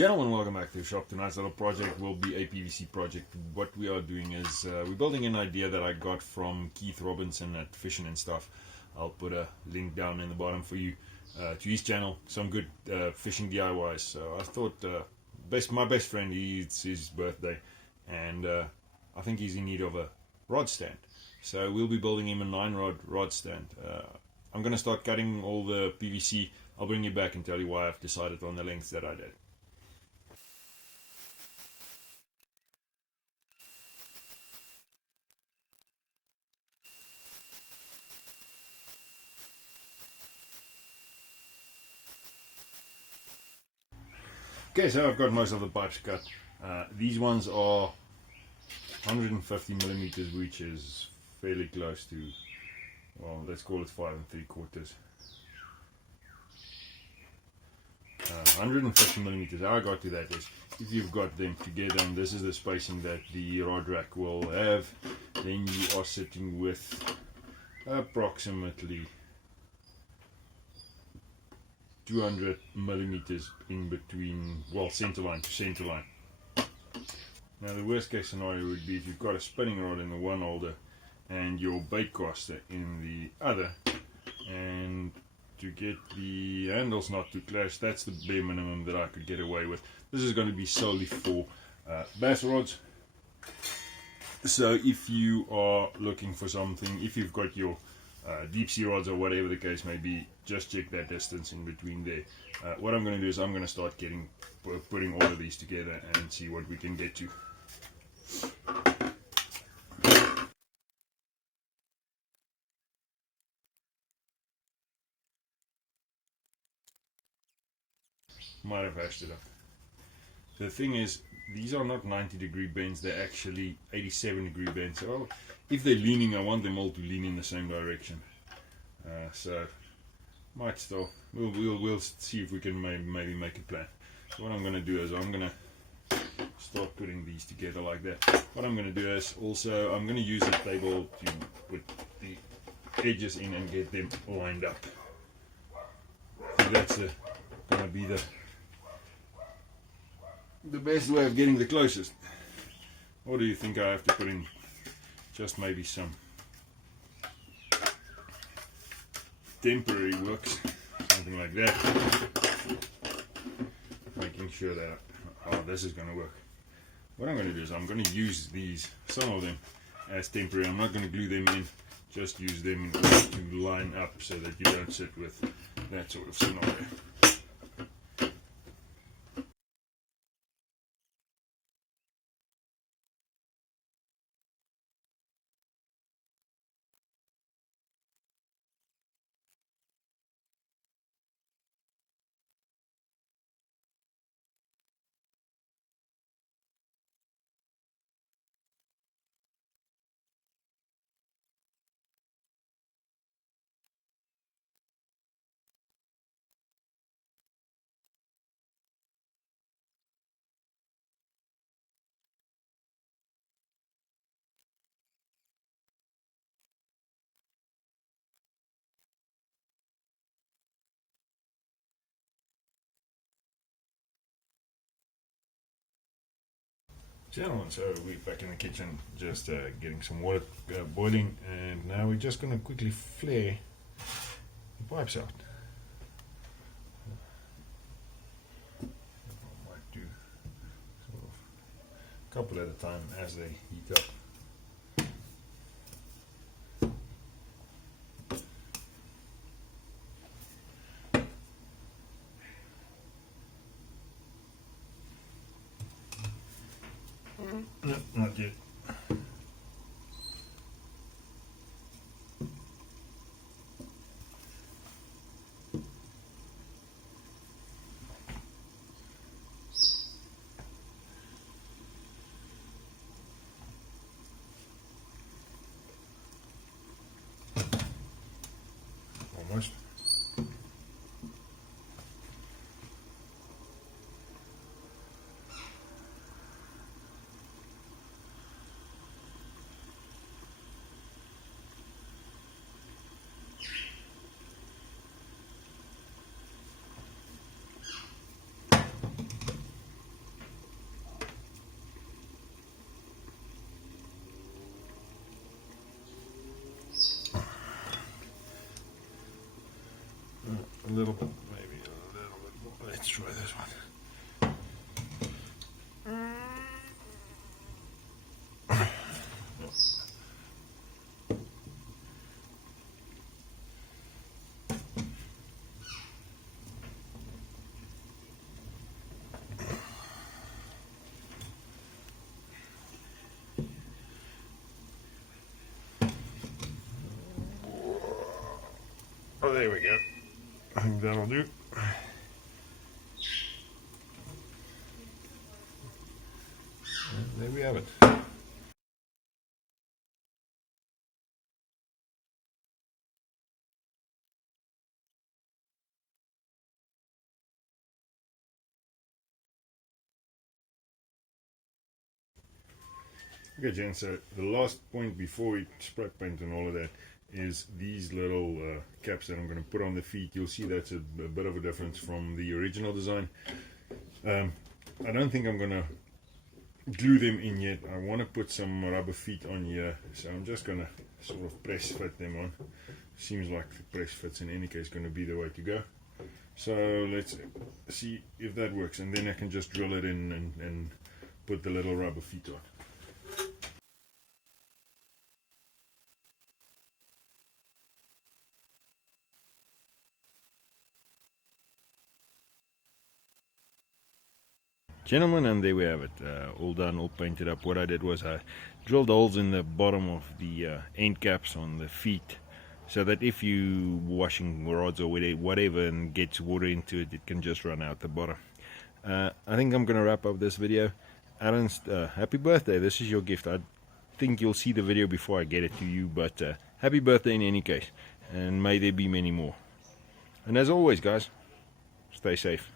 Gentlemen, welcome back to the shop. Tonight's little project will be a PVC project. What we are doing is we're building an idea that I got from Keith Robinson at Fishin and stuff. I'll put a link down in the bottom for you to his channel. Some good fishing DIYs. So I thought my best friend, it's his birthday, and I think he's in need of a rod stand. So we'll be building him a 9-rod rod stand. I'm going to start cutting all the PVC. I'll bring you back and tell you why I've decided on the lengths that I did. Okay, so I've got most of the pipes cut. These ones are 150 millimeters, which is fairly close to, well, let's call it 5 3/4. 150 millimeters. How I got to that is, if you've got them together, and this is the spacing that the rod rack will have, then you are sitting with approximately 200 millimeters in between, well, center line to center line. Now the worst case scenario would be if you've got a spinning rod in the one holder and your bait caster in the other, and to get the handles not to clash, that's the bare minimum that I could get away with. This is going to be solely for bass rods. So if you are looking for something, if you've got your deep sea rods or whatever the case may be, just check that distance in between there. What I'm going to do is I'm going to start putting all of these together and see what we can get to. Might have hashed it up. The thing is, these are not 90-degree bends, they're actually 87-degree bends. So if they're leaning, I want them all to lean in the same direction. So might still, we'll see if we can maybe make a plan. So what I'm going to do is I'm going to start putting these together like that. What I'm going to do is also I'm going to use a table to put the edges in and get them lined up. So that's going to be the best way of getting the closest. Or do you think I have to put in just maybe some temporary works, something like that, making sure that this is going to work. What I'm going to do is I'm going to use these, some of them, as temporary. I'm not going to glue them in, just use them in order to line up so that you don't sit with that sort of scenario. Gentlemen, so we're back in the kitchen, just getting some water boiling, and now we're just going to quickly flare the pipes out. I might do sort of a couple at a time as they heat up. No, not yet. try this one. Oh, there we go. I think that'll do. And there we have it. Okay, Jen, so the last point before we spray paint and all of that is these little caps that I'm going to put on the feet. You'll see that's a bit of a difference from the original design. I don't think I'm going to glue them in yet. I want to put some rubber feet on here, so I'm just going to sort of press fit them on. Seems like the press fit's in any case going to be the way to go. So let's see if that works, and then I can just drill it in and put the little rubber feet on. Gentlemen, and there we have it, all done, all painted up. What I did was I drilled holes in the bottom of the end caps on the feet, so that if you washing rods or whatever and gets water into it, it can just run out the bottom. I think I'm gonna wrap up this video. Alan's happy birthday. This is your gift. I think you'll see the video before I get it to you, but happy birthday in any case, and may there be many more. And as always, guys, stay safe.